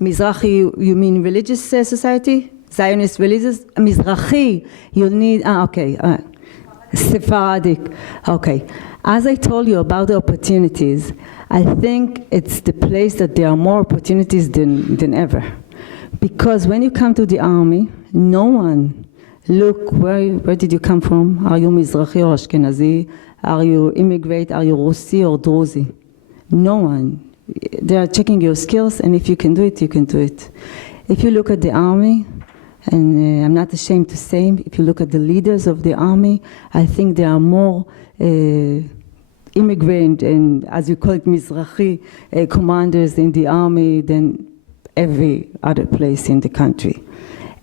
Mizrahi, you mean religious society? Zionist religious? Mizrahi, you'll need, okay, Sephardic, okay. As I told you about the opportunities, I think it's the place that there are more opportunities than ever. Because when you come to the army, no one, look, where did you come from? Are you Mizrahi or Ashkenazi? Are you immigrant? Are you Russi or Druzi? No one. They are checking your skills, and if you can do it, you can do it. If you look at the army, and I'm not ashamed to say, if you look at the leaders of the army, I think there are more immigrant and, as you call it, Mizrahi commanders in the army than every other place in the country.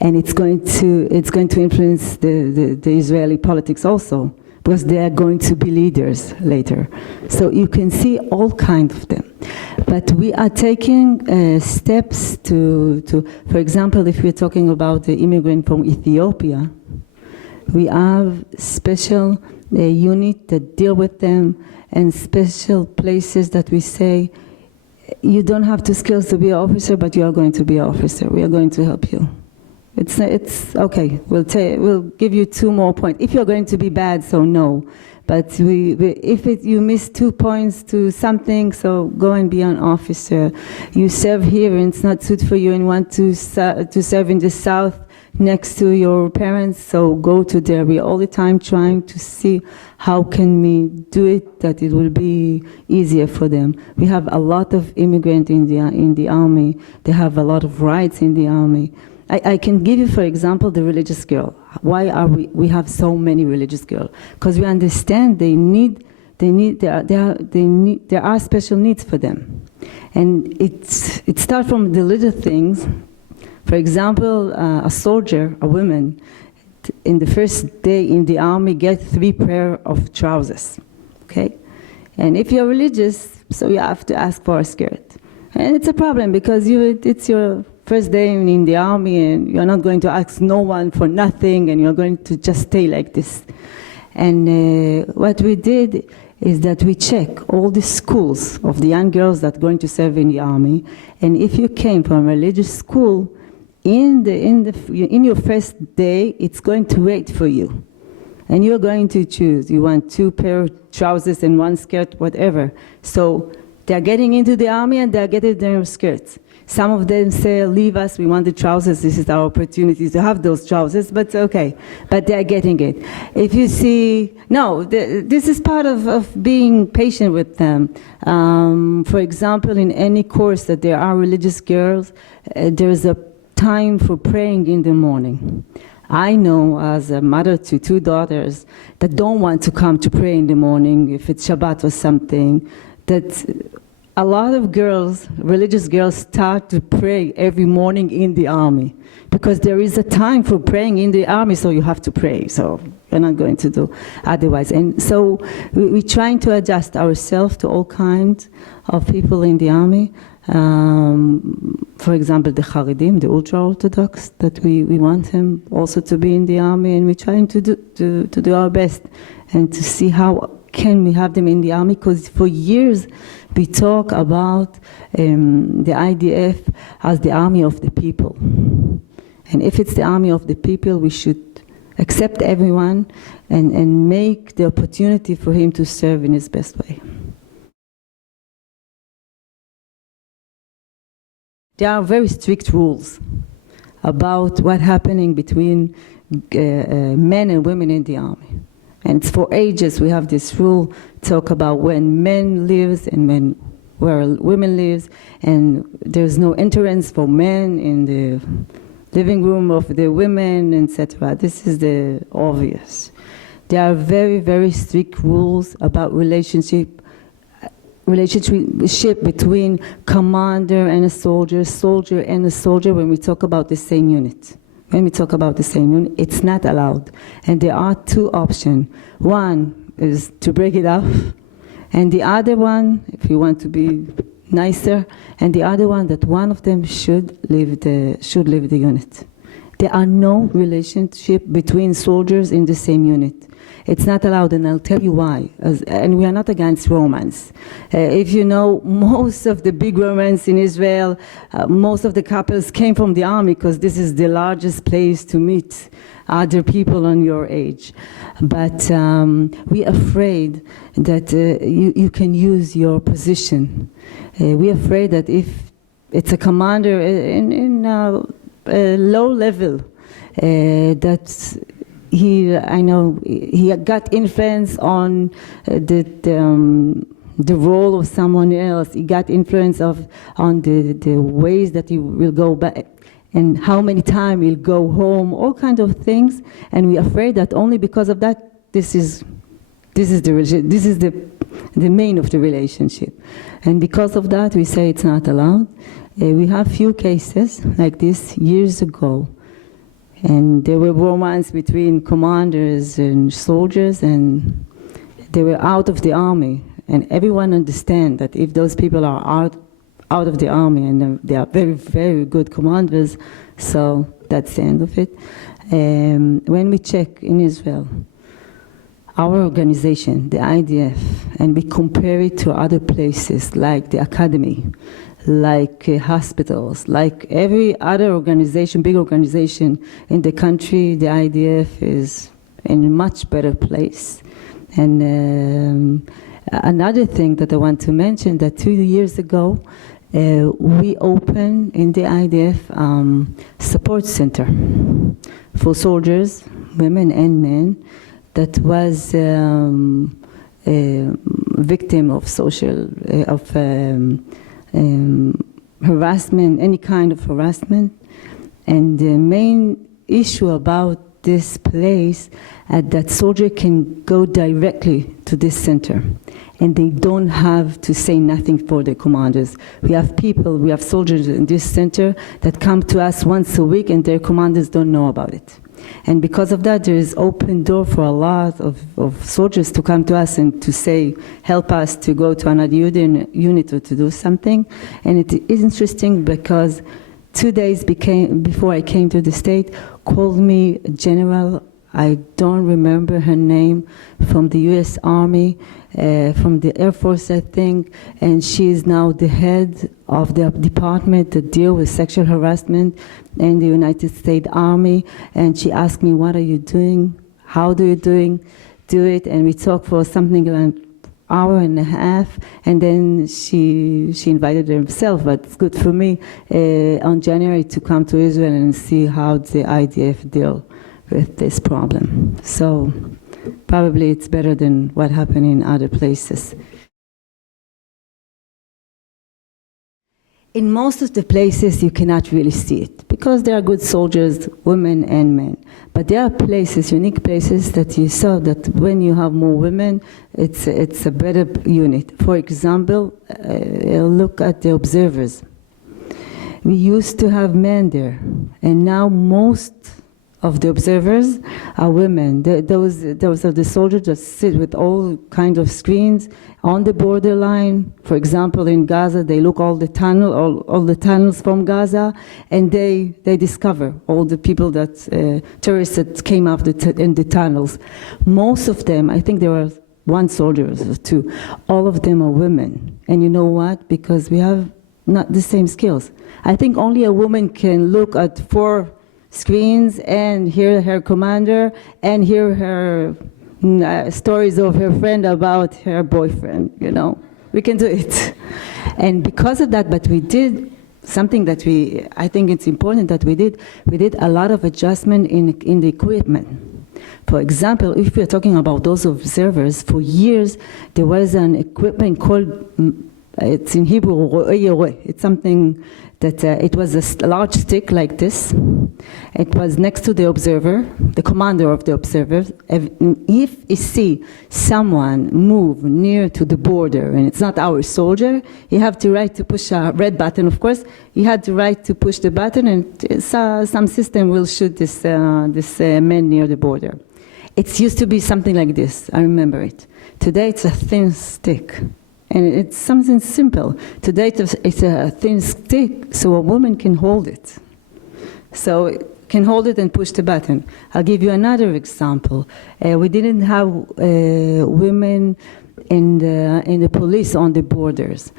And it's going to influence the Israeli politics also, because they are going to be leaders later. So you can see all kinds of them. But we are taking steps to, for example, if we're talking about the immigrant from Ethiopia, we have special unit that deal with them, and special places that we say, you don't have the skills to be an officer, but you are going to be an officer. We are going to help you. It's okay. We'll give you 2 more points. If you're going to be bad, so no. But if you miss 2 points to something, so go and be an officer. You serve here and it's not suit for you and want to serve in the south next to your parents, so go to there. We're all the time trying to see how can we do it that it will be easier for them. We have a lot of immigrants in the army. They have a lot of rights in the army. I can give you, for example, the religious girl. Why are we have so many religious girls? Because we understand there are special needs for them. And it starts from the little things. For example, a soldier, a woman, in the first day in the army get 3 pair of trousers, okay? And if you're religious, so you have to ask for a skirt. And it's a problem because it's your first day in the army and you're not going to ask no one for nothing and you're going to just stay like this. And what we did is that we check all the schools of the young girls that are going to serve in the army. And if you came from a religious school, in your first day, it's going to wait for you. And you're going to choose. You want 2 pair of trousers and 1 skirt, whatever. So they're getting into the army and they're getting their skirts. Some of them say, leave us, we want the trousers, this is our opportunity to have those trousers, but okay. But they're getting it. If you see, this is part of being patient with them. For example, in any course that there are religious girls, there's a time for praying in the morning. I know as a mother to 2 daughters that don't want to come to pray in the morning if it's Shabbat or something, that a lot of girls, religious girls, start to pray every morning in the army because there is a time for praying in the army, so you have to pray, so you're not going to do otherwise. And so we're trying to adjust ourselves to all kinds of people in the army. For example, the Haredim, the ultra-Orthodox, that we want them also to be in the army, and we're trying to do our best and to see how can we have them in the army, because for years we talk about the IDF as the army of the people. And if it's the army of the people, we should accept everyone and make the opportunity for him to serve in his best way. There are very strict rules about what's happening between men and women in the army. And for ages we have this rule, talk about when men lives and where women lives, and there's no entrance for men in the living room of the women, etc. This is the obvious. There are very, very strict rules about relationship between commander and a soldier and a soldier when we talk about the same unit. When we talk about the same unit, it's not allowed. And there are 2 options. One is to break it off, and the other one, if you want to be nicer, and the other one that one of them should leave the unit. There are no relationship between soldiers in the same unit. It's not allowed, and I'll tell you why. And we are not against romance. If you know, most of the big romance in Israel, most of the couples came from the army because this is the largest place to meet other people on your age. But we're afraid that you can use your position. We're afraid that if it's a commander in a low level, that I know he got influence on the role of someone else. He got influence on the ways that he will go back and how many times he'll go home, all kinds of things. And we're afraid that only because of that, this is the main of the relationship. And because of that, we say it's not allowed. We have few cases like this years ago. And there were romance between commanders and soldiers, and they were out of the army. And everyone understands that if those people are out of the army, and they are very, very good commanders, so that's the end of it. When we check in Israel, our organization, the IDF, and we compare it to other places like the academy, like hospitals, like every other organization, big organization in the country, the IDF is in a much better place. And another thing that I want to mention, that 2 years ago, we opened in the IDF support center for soldiers, women and men, that was victim of harassment, any kind of harassment. And the main issue about this place that soldier can go directly to this center, and they don't have to say nothing for the commanders. We have soldiers in this center that come to us once a week, and their commanders don't know about it. And because of that, there is open door for a lot of soldiers to come to us and to say, help us to go to another unit or to do something. And it is interesting because 2 days before I came to the state, called me a general, I don't remember her name, from the US Army, from the Air Force, I think, and she is now the head of the department that deal with sexual harassment in the United States Army. And she asked me, what are you doing? How do you do it? And we talked for something like an hour and a half, and then she invited herself, but it's good for me, on January to come to Israel and see how the IDF deal with this problem. So probably it's better than what happened in other places. In most of the places, you cannot really see it because there are good soldiers, women and men. But there are places, unique places, that you saw that when you have more women, it's a better unit. For example, look at the observers. We used to have men there, and now most of the observers are women. Those are the soldiers that sit with all kinds of screens on the borderline. For example, in Gaza, they look all the tunnels from Gaza, and they discover all the people terrorists that came out in the tunnels. Most of them, I think there were one soldier or two, all of them are women. And you know what? Because we have not the same skills. I think only a woman can look at 4 screens and hear her commander and hear her stories of her friend about her boyfriend, you know. We can do it. And because of that, but we did something that I think it's important that we did a lot of adjustment in the equipment. For example, if we're talking about those observers, for years there was an equipment called, it's in Hebrew, it's something that it was a large stick like this. It was next to the observer, the commander of the observer. If you see someone move near to the border and it's not our soldier, you have the right to push a red button, of course. You had the right to push the button, and some system will shoot this man near the border. It used to be something like this, I remember it. Today it's a thin stick. And it's something simple. Today it's a thin stick, so a woman can hold it. So can hold it and push the button. I'll give you another example. We didn't have women in the police on the borders.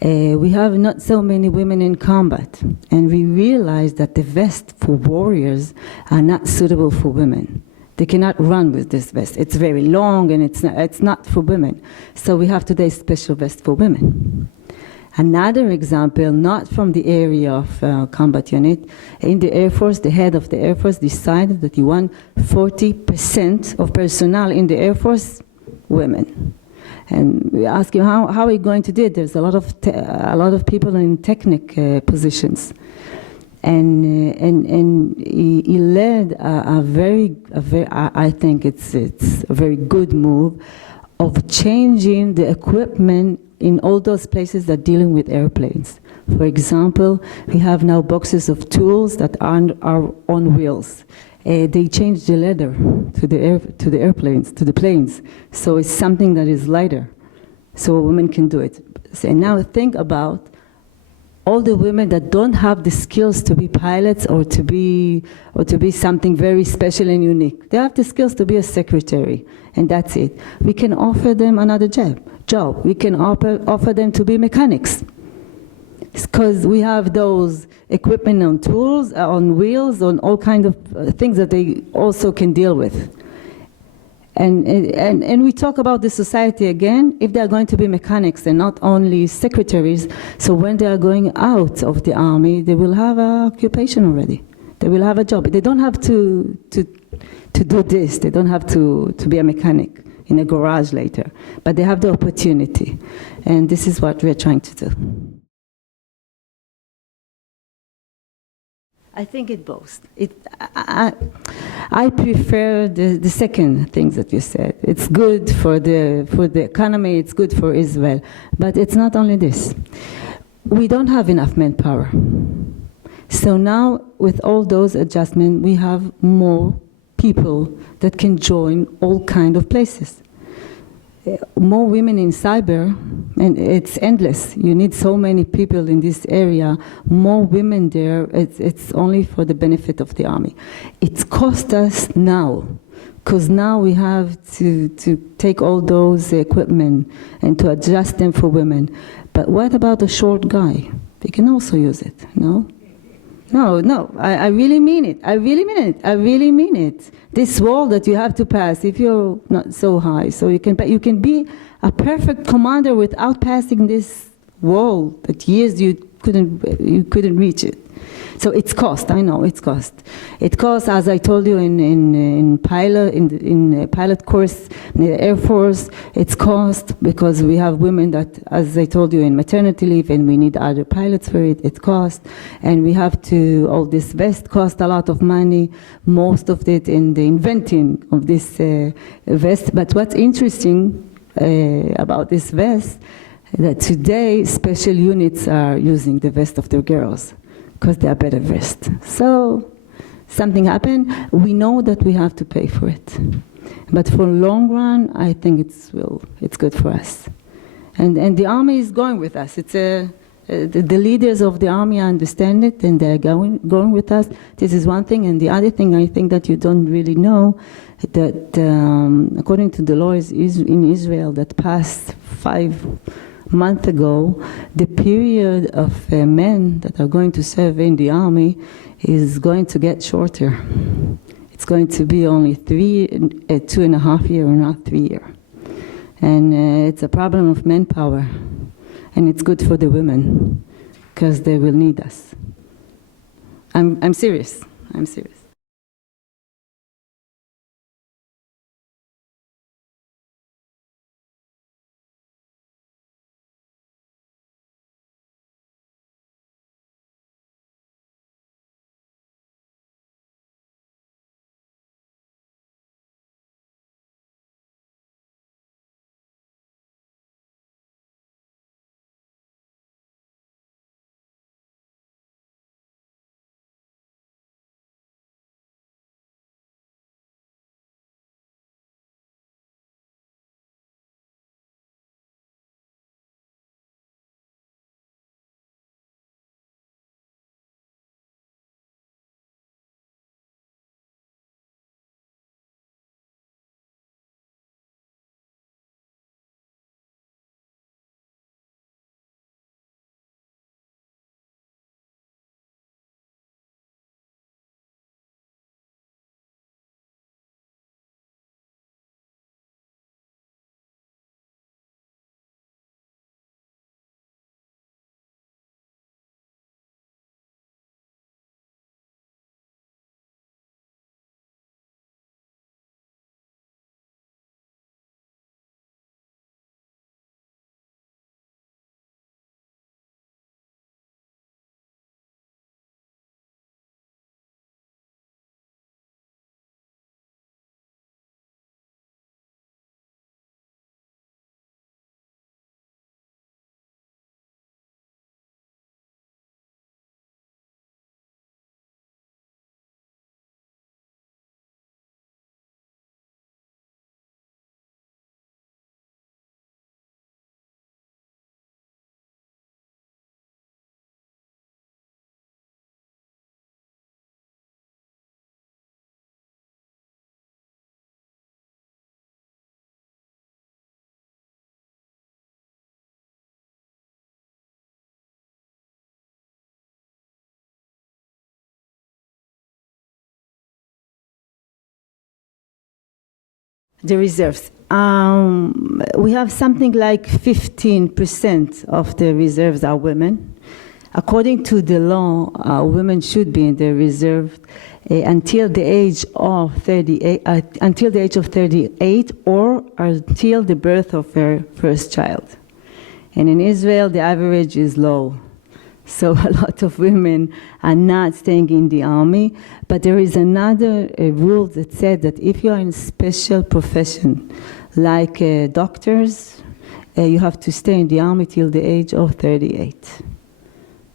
We have not so many women in combat, and we realized that the vests for warriors are not suitable for women. They cannot run with this vest. It's very long, and it's not for women. So we have today special vest for women. Another example, not from the area of combat unit, in the Air Force, the head of the Air Force decided that he want 40% of personnel in the Air Force women. And we asked him, how are we going to do it? There's a lot of people in technical positions. And he led a very, I think it's a very good move of changing the equipment in all those places that are dealing with airplanes. For example, we have now boxes of tools that are on wheels. They changed the leather to the airplanes, to the planes. So it's something that is lighter, so women can do it. So now think about all the women that don't have the skills to be pilots or to be something very special and unique. They have the skills to be a secretary, and that's it. We can offer them another job. We can offer them to be mechanics. Because we have those equipment on tools, on wheels, on all kinds of things that they also can deal with. And we talk about the society again, if they are going to be mechanics and not only secretaries, so when they are going out of the army, they will have an occupation already. They will have a job. They don't have to do this. They don't have to be a mechanic in a garage later. But they have the opportunity. And this is what we're trying to do. I think it both. I prefer the second things that you said. It's good for the economy, it's good for Israel. But it's not only this. We don't have enough manpower. So now, with all those adjustments, we have more people that can join all kinds of places. More women in cyber, and it's endless. You need so many people in this area. More women there, it's only for the benefit of the army. It's cost us now, because now we have to take all those equipment and to adjust them for women. But what about the short guy? They can also use it, no? No, I really mean it. I really mean it. This wall that you have to pass, if you're not so high, so you can be a perfect commander without passing this wall that years you couldn't reach it. So it's cost. I know it's cost. It costs, as I told you, in pilot course in the Air Force. It's cost because we have women that, as I told you, in maternity leave, and we need other pilots for it. It costs, and we have to. All this vest cost a lot of money. Most of it in the inventing of this vest. But what's interesting about this vest, that today special units are using the vest of their girls, because they are better vests. So something happened, we know that we have to pay for it. But for long run, I think it's good for us. And the army is going with us. It's the leaders of the army understand it, and they're going with us. This is one thing. And the other thing I think that you don't really know, that according to the laws in Israel that passed 5 months ago, the period of men that are going to serve in the army is going to get shorter. It's going to be only 2.5 years, not 3 years. And it's a problem of manpower. And it's good for the women, because they will need us. I'm serious. I'm serious. The reserves. We have something like 15% of the reserves are women. According to the law, women should be in the reserve until the age of 38, or until the birth of her first child. And in Israel, the average is low. So a lot of women are not staying in the army. But there is another rule that said that if you are in a special profession, like doctors, you have to stay in the army till the age of 38.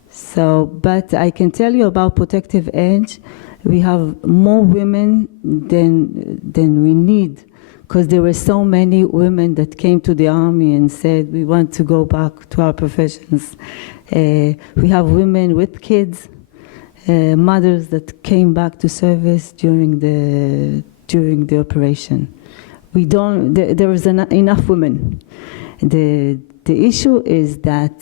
So, but I can tell you about protective age. We have more women than we need, because there were so many women that came to the army and said, we want to go back to our professions. We have women with kids, mothers that came back to service during the operation. There is enough women. The issue is that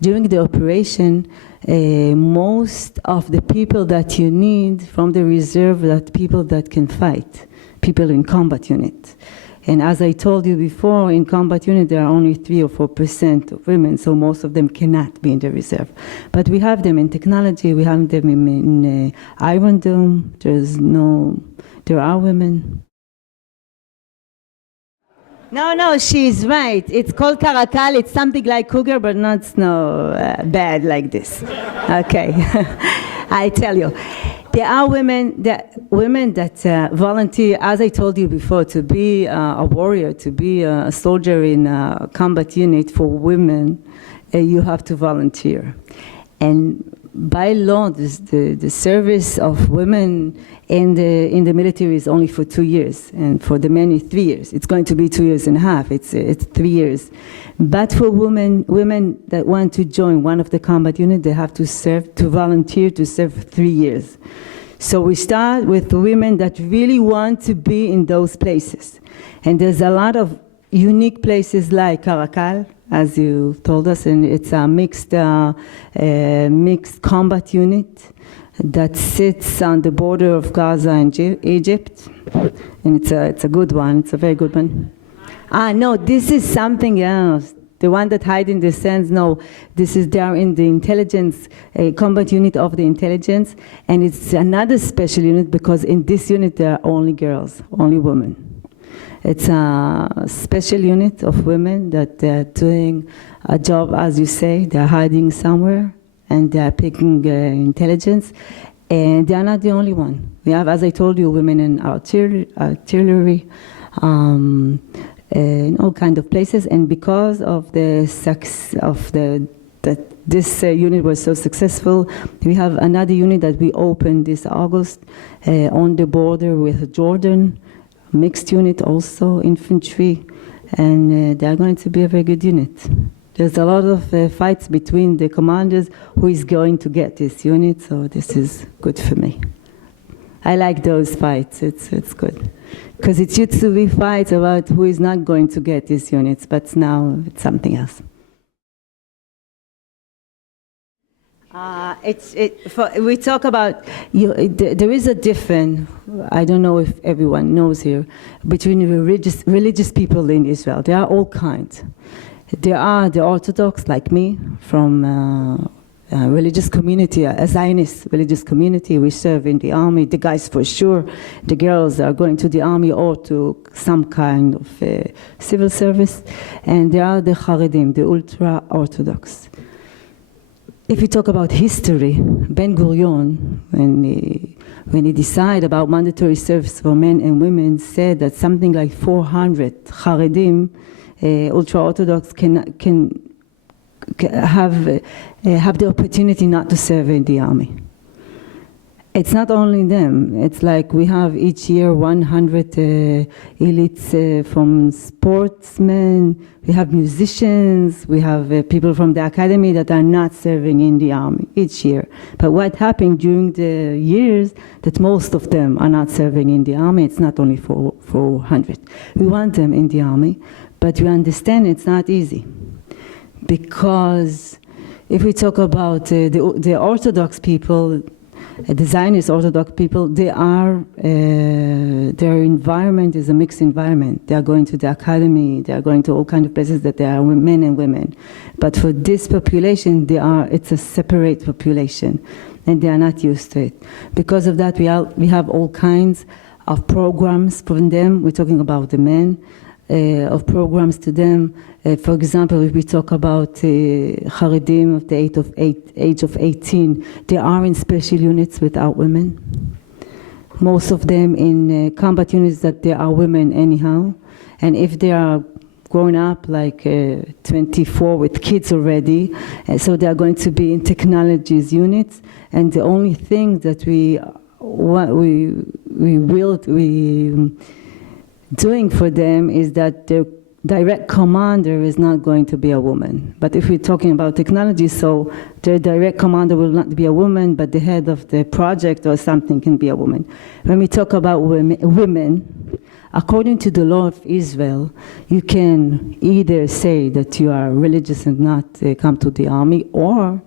during the operation, most of the people that you need from the reserve are people that can fight, people in combat unit. And as I told you before, in combat unit there are only 3 or 4% of women, so most of them cannot be in the reserve. But we have them in technology, we have them in Iron Dome, there are women. No, she's right. It's called Caracal. It's something like cougar, but not bad like this. Okay, I tell you. There are women that volunteer, as I told you before, to be a warrior, to be a soldier in a combat unit. For women, you have to volunteer. And by law, the service of women in the military is only for 2 years, and for the men it's 3 years. It's going to be 2.5 years. It's 3 years. But for women that want to join one of the combat units, they have to volunteer to serve 3 years. So we start with women that really want to be in those places. And there's a lot of unique places like Caracal, as you told us, and it's a mixed combat unit that sits on the border of Gaza and Egypt. And it's a good one, it's a very good one. No, this is something else. The one that hide in the sands, no, they are in the intelligence, combat unit of the intelligence, and it's another special unit because in this unit there are only girls, only women. It's a special unit of women that they're doing a job, as you say, they're hiding somewhere and they're picking intelligence, and they are not the only one. We have, as I told you, women in artillery, in all kinds of places, and because of the success of that this unit was so successful, we have another unit that we opened this August on the border with Jordan, mixed unit also, infantry, and they are going to be a very good unit. There's a lot of fights between the commanders who is going to get this unit, so this is good for me. I like those fights, it's good. Because it used to be fights about who is not going to get these units, but now it's something else. We talk about, there is a difference, I don't know if everyone knows here, between religious people in Israel. There are all kinds. There are the Orthodox, like me, from religious community, a Zionist religious community. We serve in the army, the guys for sure. The girls are going to the army or to some kind of civil service. And there are the Haredim, the ultra-Orthodox. If we talk about history, Ben Gurion, when he decided about mandatory service for men and women, said that something like 400 Haredim, ultra-Orthodox, can have the opportunity not to serve in the army. It's not only them. It's like we have each year 100 elites from sportsmen, we have musicians, we have people from the academy that are not serving in the army each year. But what happened during the years that most of them are not serving in the army, it's not only 400. We want them in the army, but we understand it's not easy. Because if we talk about the Orthodox people, the Zionist Orthodox people, their environment is a mixed environment. They are going to the academy, they are going to all kinds of places that there are men and women. But for this population, it's a separate population, and they are not used to it. Because of that, we have all kinds of programs for them. We're talking about the men, of programs to them. For example, if we talk about Haredim of the age of 18, they are in special units without women. Most of them in combat units that there are women anyhow. And if they are grown up like 24 with kids already, so they are going to be in technologies units. And the only thing that we doing for them is that their direct commander is not going to be a woman. But if we're talking about technology, so their direct commander will not be a woman, but the head of the project or something can be a woman. When we talk about women, according to the law of Israel, you can either say that you are religious and not come to the army, or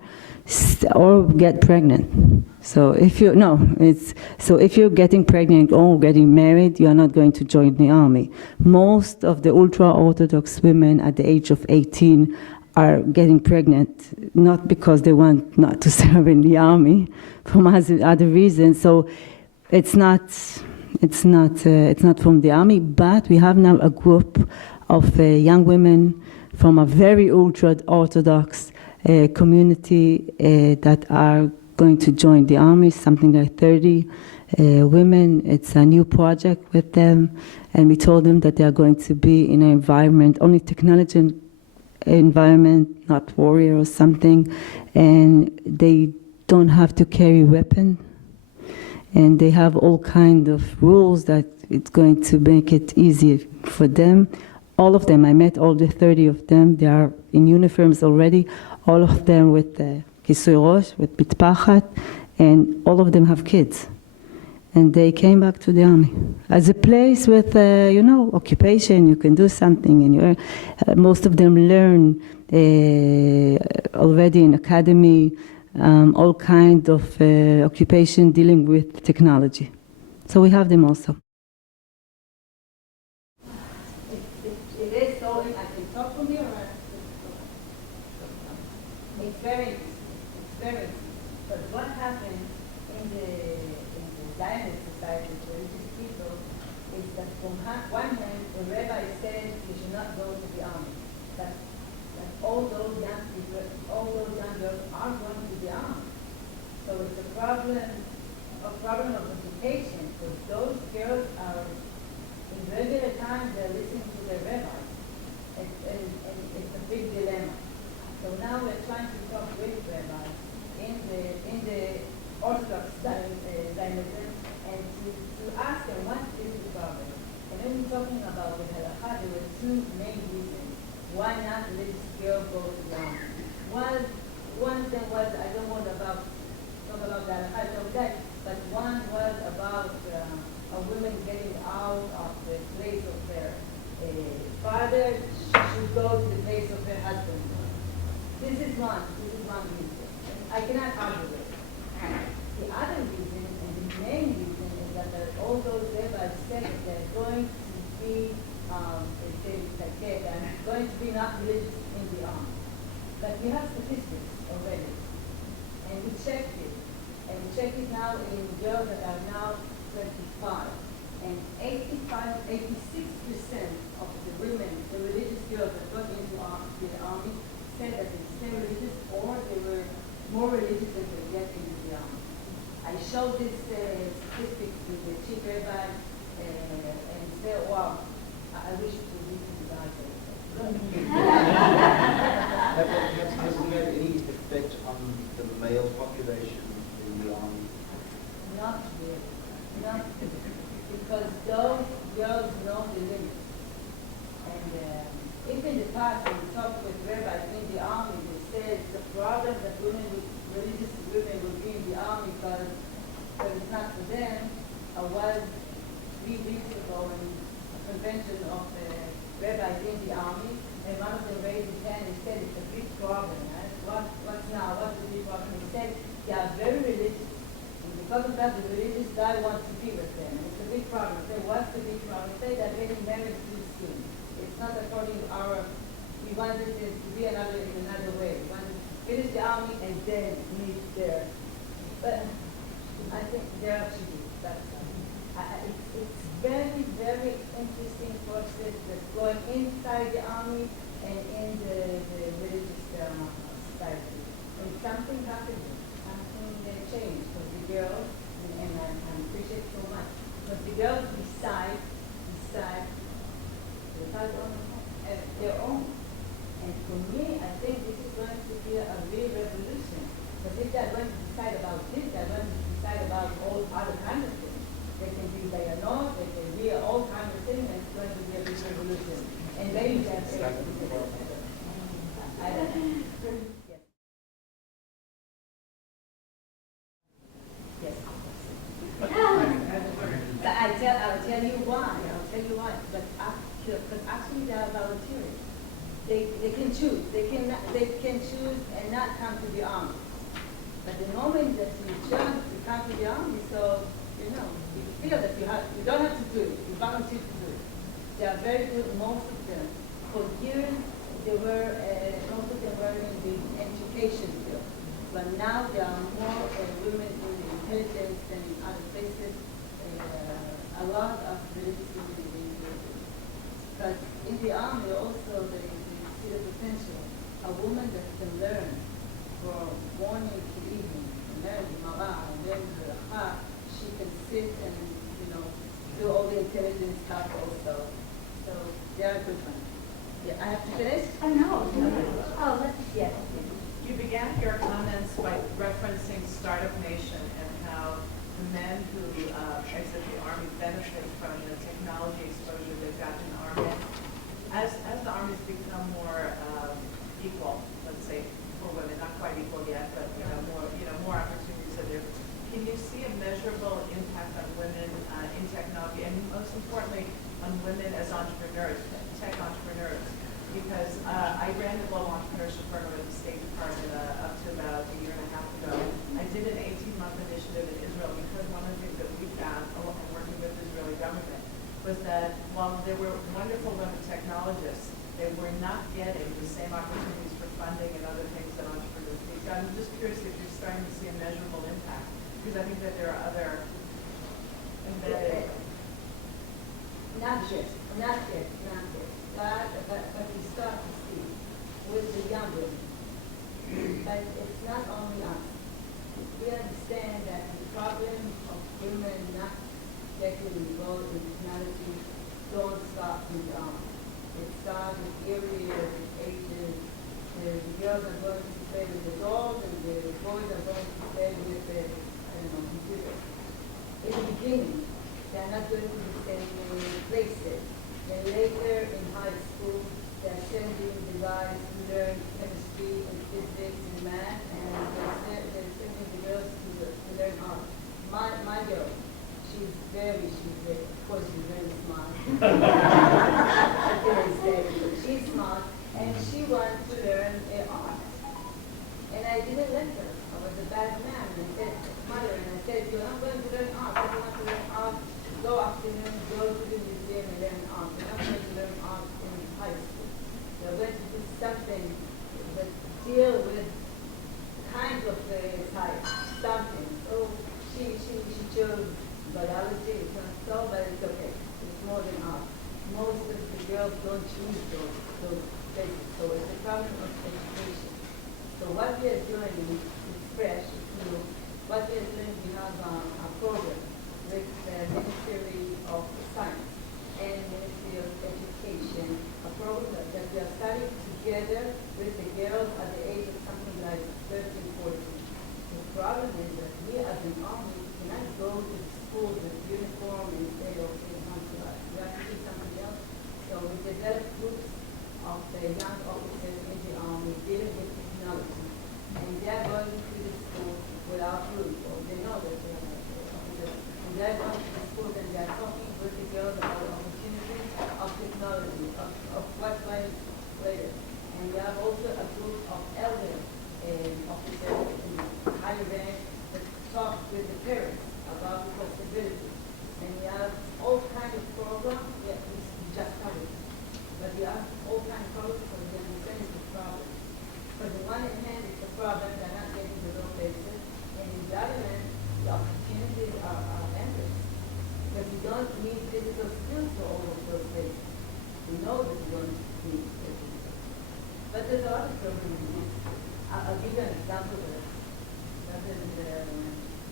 get pregnant. So if you're getting pregnant or getting married, you are not going to join the army. Most of the ultra-Orthodox women at the age of 18 are getting pregnant, not because they want not to serve in the army, from other reasons. So it's not from the army, but we have now a group of young women from a very ultra-Orthodox community that are going to join the army, something like 30 women. It's a new project with them, and we told them that they are going to be in an environment, only technology environment, not warrior or something, and they don't have to carry weapon, and they have all kind of rules that it's going to make it easy for them. All of them, I met all the 30 of them, they are in uniforms already, all of them with kisui rosh, with pitpachat, and all of them have kids. And they came back to the army as a place with, occupation. You can do something, and most of them learn already in academy, all kind of occupation dealing with technology. So we have them also. It is so. I can talk from here, or it's very. But what happened in the Zionist society, religious people, is that from one hand, the rabbi said you should not go to the army. That all those young people, all those young girls are going to the army. So it's a problem of education, because those girls are, in regular time, they're listening to their rabbi. And it's a big dilemma. So now we're trying to talk with rabbis in the Orthodox Zionism, and to ask them what is the problem. And when we're talking about the halakha, there were two main reasons why not religious girl go to the army. One of them was, I don't want to talk about the halakha of that, but one was about a woman getting out of the place of their father, should go to the place of her husband. This is one reason. I cannot argue with it. The other reason, and the main reason, is that all those rabbis said that they're going to be, going to be not religious in the army. But we have statistics already, and we checked it. And we checked it now in girls that are now 25. And 86% of the women, the religious girls that got into the army, said that they stay religious, or they were more religious than they get into the army. I showed this statistic to the chief rabbi and said, wow, I wish it would be to the guys. Hasn't had any effect on the male population in the army? Not really. Not really. Because those girls know the limits. And if in the past, when we talked with rabbis in the army, they said it's a problem that religious women will be in the army because it's not for them. I was 3 weeks ago in a convention of rabbis in the army, and one of them raised his hand and said it's a big problem. Right? What's the big problem? He said they are very religious in because of that, the religious guy wants to be with them. It's a big problem. Say, what's the big problem? Say that getting married too soon. It's not according to our, we wanted it to be in another way. We wanted to finish the army and then meet there. But I think there are two. It's very, very interesting process that's going inside the army and in the religious society. And something happened, something changed for the girls, and I appreciate so much. Because the girls decide their own. And for me, I think this is going to be a real revolution. Because if they're going to decide about this, they're going to decide about all other kinds of things. They can be diagnosed, they can be all kinds of things, and it's going to be a big revolution. And maybe that's it. I don't know. Yes. Yes. But I'll tell you why. But because actually they are volunteering. They can choose. They can choose and not come to the army. But the moment that you choose to come to the army, so you feel that you don't have to do it. You volunteer to do it. They are very good, most of them. For years, most of them were in the education field. But now there are more women in the intelligence and in other places. A lot of religious women in the intelligence. But in the army also, they see the potential. A woman that can learn from morning to evening, learn the Gemara, learn the Halacha, she can sit and do all the intelligence stuff also. So they are good ones. Yeah, I have to finish? Oh, no. Oh, yes. You began your comments by referencing Startup Nation and how the men who exit the Army benefit from the technology exposure they've got in the Army. As the Army's become more equal, let's say, for women, not quite equal yet, but more opportunities are there. Can you see a measurable impact on women in technology, and most importantly, on women as entrepreneurs, tech entrepreneurs? Because I ran the Global Entrepreneurship Program at the State Department up to about a year and a half ago. I did an 18-month initiative in Israel because one of the things that we found, and working with the Israeli government, was that while there were wonderful women technologists, they were not getting the same opportunities for funding and other things that entrepreneurs need. So I'm just curious if you're starting to see a measurable impact, because I think that there are other embedded. Not yet. But we start to see with the young women. But it's not only us. We understand that the problem of women not getting involved in technology don't start in the army. It starts with areas, ages. The girls are going to play with the dolls, and the boys are going to play with the computers. In the beginning, they're not going to the same places. Then later in high school, they're sending the guys to learn chemistry and physics and math, and they're sending the girls to learn art. My girl, she's very smart. She's smart, and she wants to learn art. And I didn't let her. I was a bad man. I said, mother, and I said, you're not going to learn art. If you want to learn art, go afternoon, go to the museum and learn art. You're not going to learn art in high school. You're going to do something that deal with kind of science, something. So she chose biology. It's not so, but it's okay. It's more than art. Most of the girls don't choose those places. So it's a problem of education. So what we are doing is fresh, it's new. What we are doing, we have a program with the Ministry of Science and Ministry of Education, a program that we are studying together with the girls at the age of something like 13, 14. The problem is that we as an army cannot go to the school with uniform and say, okay, come to us. We have to do something else. So we developed groups of the young officers in the army dealing with technology. And they are going to the school without rules, or they know that they are officers. And they are going to the school and they are talking with the girls about opportunities of technology, of what's going later. And we have also a group of elder officers in higher rank that talk with the parents there's a lot of problems. I'll give you an example of it.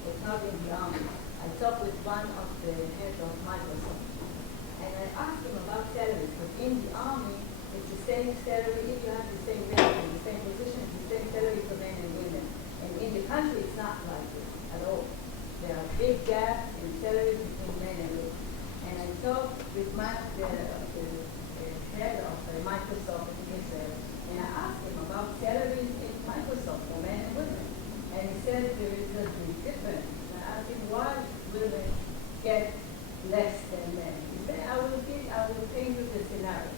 It's not in the army. I talked with one of the heads of Microsoft, and I asked him about salaries, but in the army, it's the same salary if you have the same rank and the same position, it's the same salary for men and women. And in the country, it's not like this at all. There are big gaps in salaries between men and women. And I talked with the head of Microsoft in Israel, and I asked him about salaries in Microsoft for men and women. And he said there is a big difference. And I asked him why women get less than men. He said, I will paint you the scenario.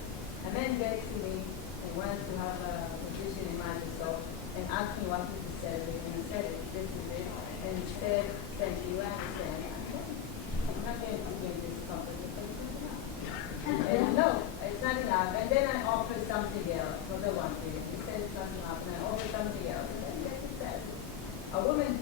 A man came to me and wanted to have a position in Microsoft and asked me what is the salary, and I said, this is it. And he said, thank you, I understand. I said, I'm not going to give this company, but it's not enough. And no, it's not enough. And then I offered something else, not the one thing. He said it's not enough, and I offered something else. And then yes, he said, a woman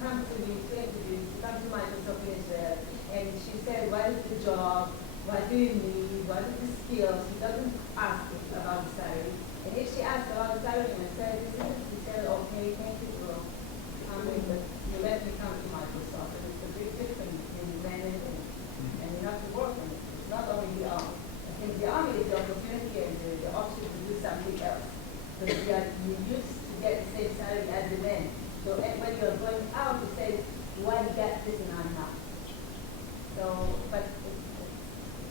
comes to me to interview, she comes to Microsoft in Israel, and she said, what is the job? What do you need? What are the skills? She doesn't ask about the salary. And if she asks about the salary and I said, she said, okay, thank you for coming, but you let me come to Microsoft. And it's a big difference in men and women. And you have to work on it. It's not only the army. I think the army is the opportunity and the option to do something else. But you used to get the same salary as the men. So when you're going out, you say, why you get this and I'm not? So, but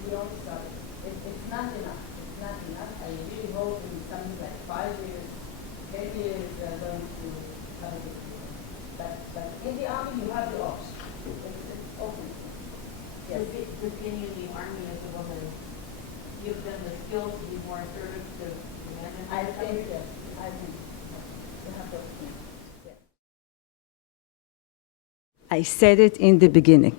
we all started. It's not enough. It's not enough. I really hope in something like 5 years, 10 years, we are going to have it. But in the army, you have the option. It's open. Yes. Does being in the army as a woman give them the skills to be more assertive to men? I think yes. I think you have the option. Yes. I said it in the beginning.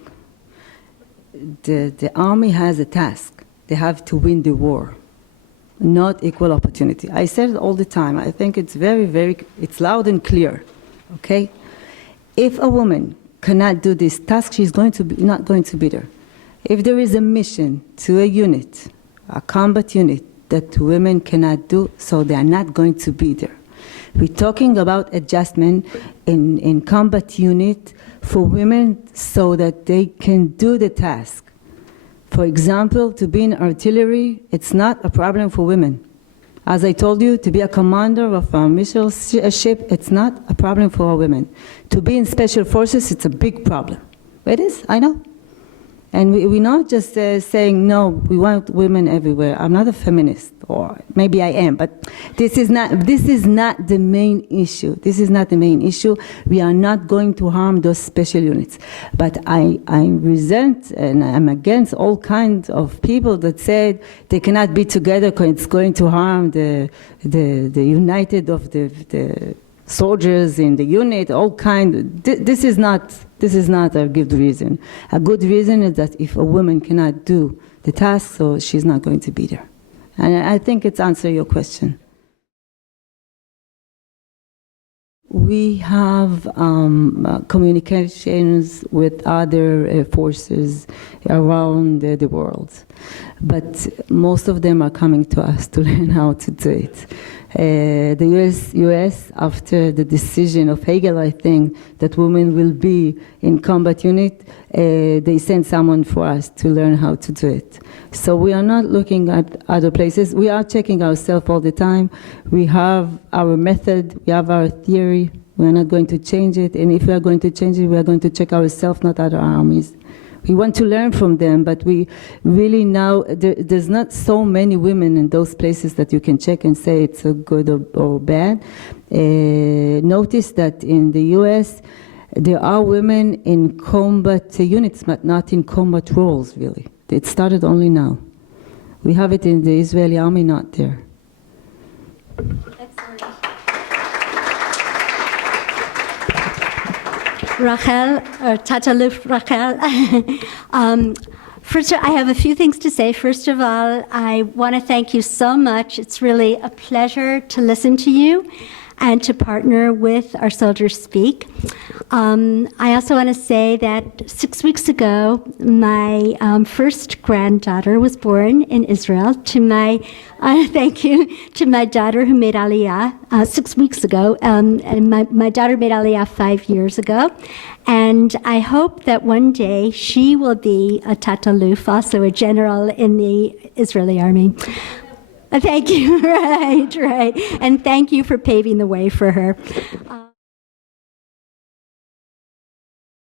The army has a task. They have to win the war, not equal opportunity. I said it all the time. I think it's it's loud and clear, okay? If a woman cannot do this task, she's not going to be there. If there is a mission to a unit, a combat unit, that women cannot do, so they are not going to be there. We're talking about adjustment in combat unit for women so that they can do the task. For example, to be in artillery, it's not a problem for women. As I told you, to be a commander of a missile ship, it's not a problem for women. To be in special forces, it's a big problem. It is, I know. And we're not just saying, no, we want women everywhere. I'm not a feminist, or maybe I am, but this is not the main issue. This is not the main issue. We are not going to harm those special units. But I resent and I'm against all kinds of people that said they cannot be together because it's going to harm the united of the soldiers in the unit, all kind. This is not a good reason. A good reason is that if a woman cannot do the task, so she's not going to be there. And I think it's answer your question. We have communications with other forces around the world, but most of them are coming to us to learn how to do it. The US, after the decision of Hagel, I think, that women will be in combat unit, they sent someone for us to learn how to do it. So we are not looking at other places. We are checking ourselves all the time. We have our method, we have our theory. We are not going to change it. And if we are going to change it, we are going to check ourselves, not other armies. We want to learn from them, but we really now, there's not so many women in those places that you can check and say it's a good or bad. Notice that in the US, there are women in combat units, but not in combat roles, really. It started only now. We have it in the Israeli army, not there. Excellent. Rachel, or Tata-Aluf Rachel. First, I have a few things to say. First of all, I want to thank you so much. It's really a pleasure to listen to you. and to partner with our Soldiers Speak. I also want to say that 6 weeks ago, my first granddaughter was born in Israel. To my thank you to my daughter who made Aliyah 6 weeks ago, and my daughter made Aliyah 5 years ago. And I hope that one day she will be a Tataluf, also a general in the Israeli army. Thank you. Right. And thank you for paving the way for her.